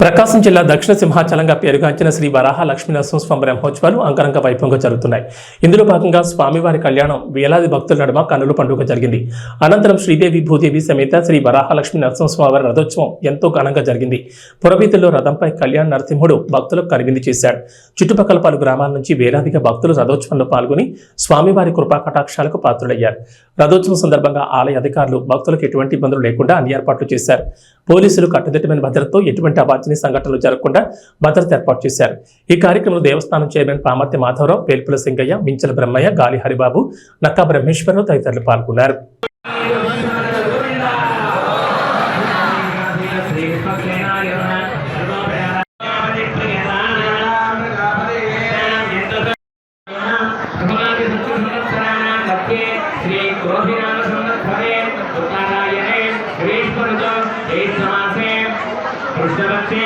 ప్రకాశం జిల్లా దక్షిణ సింహాచలంగా పేరుగాంచిన శ్రీ వరాహ లక్ష్మీ నరసింహస్వామి బ్రహ్మోత్సవాలు అంగరంగ వైభవంగా జరుగుతున్నాయి. ఇందులో భాగంగా స్వామివారి కళ్యాణం వేలాది భక్తుల నడుమ కన్నుల పండుగ జరిగింది. అనంతరం శ్రీదేవి భూదేవి సమేత శ్రీ వరాహ లక్ష్మీ నరసింహస్వామి రథోత్సవం ఎంతో ఘనంగా జరిగింది. పురవీధుల్లో రథంపై కళ్యాణ్ నరసింహుడు భక్తులకు కనువిందు చేశాడు. చుట్టుపక్కల పలు గ్రామాల నుంచి వేలాదిగా భక్తులు రథోత్సవంలో పాల్గొని స్వామివారి కృపా కటాక్షాలకు పాత్రులయ్యారు. రథోత్సవం సందర్భంగా ఆలయ అధికారులు భక్తులకు ఎటువంటి ఇబ్బందులు లేకుండా అన్ని ఏర్పాట్లు చేశారు. పోలీసులు కట్టుదిట్టమైన భద్రతతో ఎటువంటి అవాంఛనీయ సంఘటనలు జరగకుండా భద్రత ఏర్పాటు చేశారు. ఈ కార్యక్రమంలో దేవస్థానం చైర్మన్ పామర్తి మాధవరావు, వేల్పుల సింగయ్య, మించల బ్రహ్మయ్య, గాలి హరిబాబు, నక్కా బ్రహ్మేశ్వరరావు తదితరులు పాల్గొన్నారు. कृष्णवत्से